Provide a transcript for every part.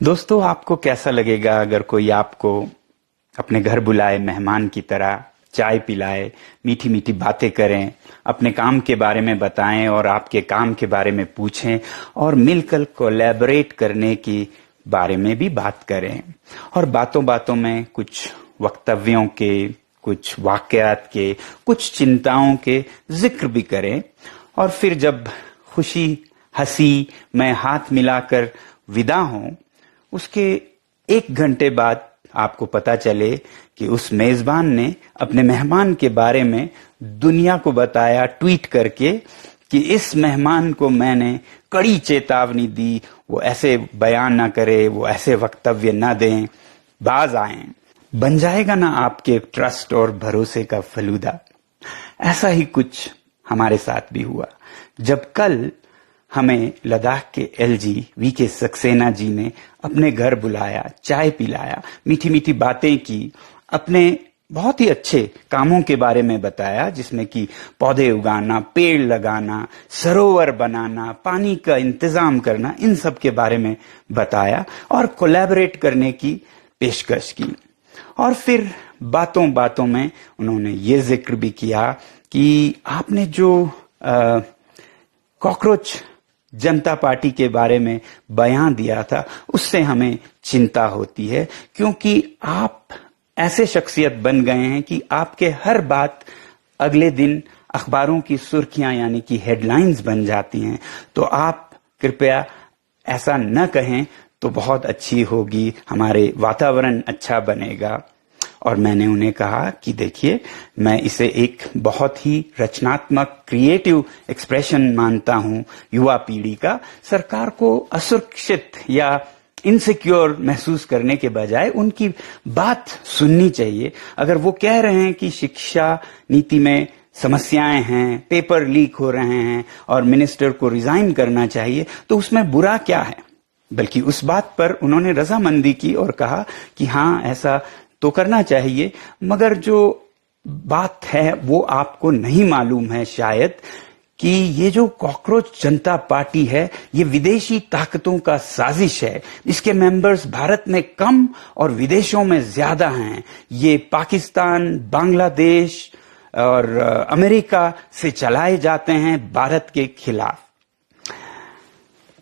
दोस्तों, आपको कैसा लगेगा अगर कोई आपको अपने घर बुलाए, मेहमान की तरह चाय पिलाए, मीठी मीठी बातें करें, अपने काम के बारे में बताएं और आपके काम के बारे में पूछें और मिलकर कोलैबोरेट करने की बारे में भी बात करें और बातों बातों में कुछ वक्तव्यों के, कुछ वाकयात के, कुछ चिंताओं के जिक्र भी करें और फिर जब खुशी हंसी में हाथ मिलाकर विदा हों, उसके 1 घंटे बाद आपको पता चले कि उस मेजबान ने अपने मेहमान के बारे में दुनिया को बताया ट्वीट करके कि इस मेहमान को मैंने कड़ी चेतावनी दी, वो ऐसे बयान ना करे, वो ऐसे वक्तव्य ना दें, बाज आए। बन जाएगा ना आपके ट्रस्ट और भरोसे का फलूदा। ऐसा ही कुछ हमारे साथ भी हुआ जब कल हमें लद्दाख के एलजी वीके सक्सेना जी ने अपने घर बुलाया, चाय पिलाया, मीठी मीठी बातें की, अपने बहुत ही अच्छे कामों के बारे में बताया, जिसमें कि पौधे उगाना, पेड़ लगाना, सरोवर बनाना, पानी का इंतजाम करना, इन सब के बारे में बताया और कोलैबोरेट करने की पेशकश की। और फिर बातों बातों में उन्होंने ये जिक्र भी किया कि आपने जो कॉकरोच जनता पार्टी के बारे में बयान दिया था, उससे हमें चिंता होती है, क्योंकि आप ऐसे शख्सियत बन गए हैं कि आपके हर बात अगले दिन अखबारों की सुर्खियां यानी कि हेडलाइंस बन जाती हैं। तो आप कृपया ऐसा न कहें तो बहुत अच्छी होगी, हमारे वातावरण अच्छा बनेगा। और मैंने उन्हें कहा कि देखिए, मैं इसे एक बहुत ही रचनात्मक क्रिएटिव एक्सप्रेशन मानता हूं युवा पीढ़ी का। सरकार को असुरक्षित या इनसिक्योर महसूस करने के बजाय उनकी बात सुननी चाहिए। अगर वो कह रहे हैं कि शिक्षा नीति में समस्याएं हैं, पेपर लीक हो रहे हैं और मिनिस्टर को रिजाइन करना चाहिए, तो उसमें बुरा क्या है। बल्कि उस बात पर उन्होंने रजामंदी की और कहा कि हाँ, ऐसा तो करना चाहिए, मगर जो बात है वो आपको नहीं मालूम है शायद कि ये जो कॉकरोच जनता पार्टी है, ये विदेशी ताकतों का साजिश है। इसके मेंबर्स भारत में कम और विदेशों में ज्यादा हैं। ये पाकिस्तान, बांग्लादेश और अमेरिका से चलाए जाते हैं भारत के खिलाफ।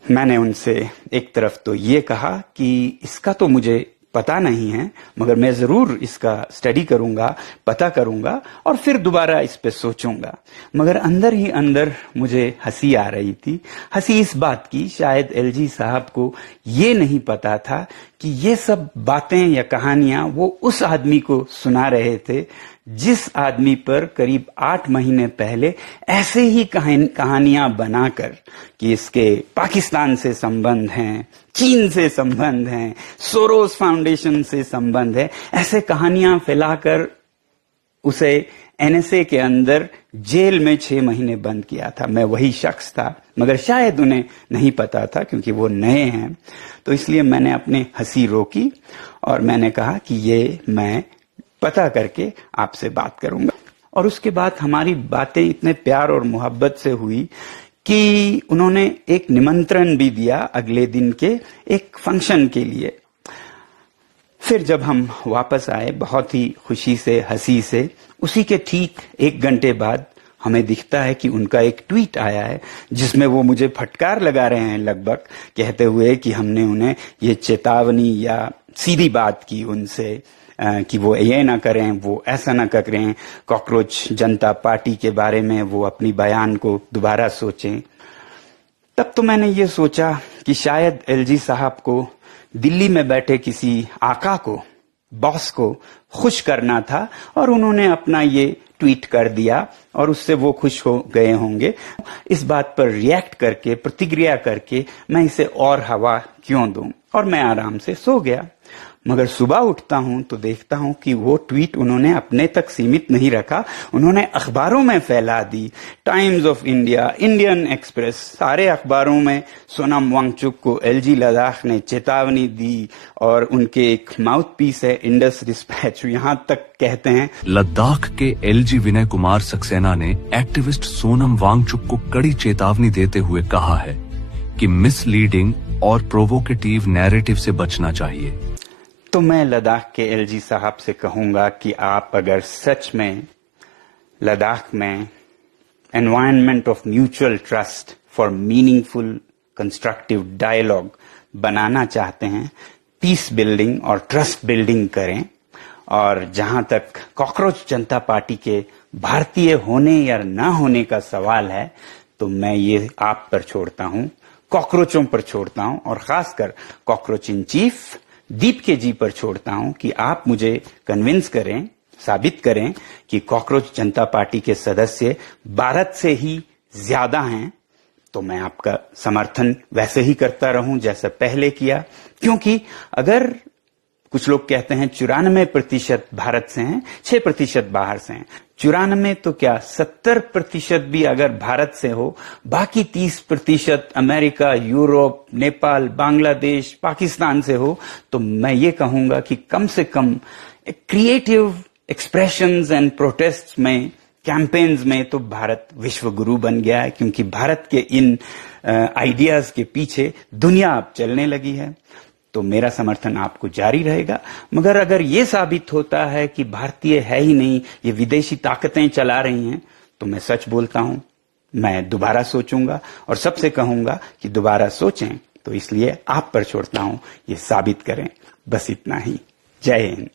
मैंने उनसे एक तरफ तो ये कहा कि इसका तो मुझे पता नहीं है, मगर मैं जरूर इसका स्टडी करूंगा, पता करूंगा और फिर दोबारा इस पे सोचूंगा। मगर अंदर ही अंदर मुझे हंसी आ रही थी। हंसी इस बात की, शायद एलजी साहब को ये नहीं पता था कि ये सब बातें या कहानियां वो उस आदमी को सुना रहे थे जिस आदमी पर करीब 8 महीने पहले ऐसे ही कहानियां बनाकर कि इसके पाकिस्तान से संबंध हैं, चीन से संबंध हैं, सोरोस फाउंडेशन से संबंध है, ऐसे कहानियां फैलाकर उसे एनएसए के अंदर जेल में 6 महीने बंद किया था। मैं वही शख्स था, मगर शायद उन्हें नहीं पता था क्योंकि वो नए हैं। तो इसलिए मैंने अपनी हंसी रोकी और मैंने कहा कि ये मैं पता करके आपसे बात करूंगा। और उसके बाद हमारी बातें इतने प्यार और मोहब्बत से हुई कि उन्होंने एक निमंत्रण भी दिया अगले दिन के एक फंक्शन के लिए। फिर जब हम वापस आए बहुत ही खुशी से, हंसी से, उसी के ठीक 1 घंटे बाद हमें दिखता है कि उनका एक ट्वीट आया है जिसमें वो मुझे फटकार लगा रहे हैं, लगभग कहते हुए कि हमने उन्हें ये चेतावनी या सीधी बात की उनसे कि वो ये ना करें, वो ऐसा ना करें, कॉकरोच जनता पार्टी के बारे में वो अपनी बयान को दोबारा सोचें। तब तो मैंने ये सोचा कि शायद एलजी साहब को दिल्ली में बैठे किसी आका को, बॉस को खुश करना था और उन्होंने अपना ये ट्वीट कर दिया और उससे वो खुश हो गए होंगे। इस बात पर रिएक्ट करके, प्रतिक्रिया करके मैं इसे और हवा क्यों दूं, और मैं आराम से सो गया। मगर सुबह उठता हूं तो देखता हूं कि वो ट्वीट उन्होंने अपने तक सीमित नहीं रखा, उन्होंने अखबारों में फैला दी। Times of India, Indian Express, सारे अखबारों में सोनम वांगचुक को एलजी लद्दाख ने चेतावनी दी और उनके एक माउथ पीस है इंडस डिस्पैच, यहां तक कहते हैं लद्दाख के एलजी विनय कुमार सक्सेना ने एक्टिविस्ट सोनम वांगचुक को कड़ी चेतावनी देते हुए कहा है कि मिसलीडिंग और प्रोवोकेटिव नैरेटिव से बचना चाहिए। तो मैं लद्दाख के एलजी साहब से कहूंगा कि आप अगर सच में लद्दाख में environment of mutual trust for meaningful constructive dialogue बनाना चाहते हैं, पीस बिल्डिंग और ट्रस्ट बिल्डिंग करें। और जहां तक कॉकरोच जनता पार्टी के भारतीय होने या ना होने का सवाल है, तो मैं ये आप पर छोड़ता हूं, कॉकरोचों पर छोड़ता हूं, और खासकर कॉकरोच इन चीफ दीपके जी पर छोड़ता हूं कि आप मुझे कन्विंस करें, साबित करें कि कॉकरोच जनता पार्टी के सदस्य भारत से ही ज्यादा हैं। तो मैं आपका समर्थन वैसे ही करता रहूं जैसे पहले किया, क्योंकि अगर कुछ लोग कहते हैं 94% भारत से हैं, 6% बाहर से हैं। 94 तो क्या 70% भी अगर भारत से हो, बाकी 30% अमेरिका, यूरोप, नेपाल, बांग्लादेश, पाकिस्तान से हो, तो मैं ये कहूंगा कि कम से कम क्रिएटिव एक्सप्रेशंस एंड प्रोटेस्ट्स में, कैंपेन्स में तो भारत विश्व गुरु बन गया है, क्योंकि भारत के इन आइडियाज के पीछे दुनिया अब चलने लगी है। तो मेरा समर्थन आपको जारी रहेगा। मगर अगर ये साबित होता है कि भारतीय है ही नहीं, ये विदेशी ताकतें चला रही हैं, तो मैं सच बोलता हूं, मैं दोबारा सोचूंगा और सबसे कहूंगा कि दोबारा सोचें। तो इसलिए आप पर छोड़ता हूं, ये साबित करें। बस इतना ही। जय हिंद।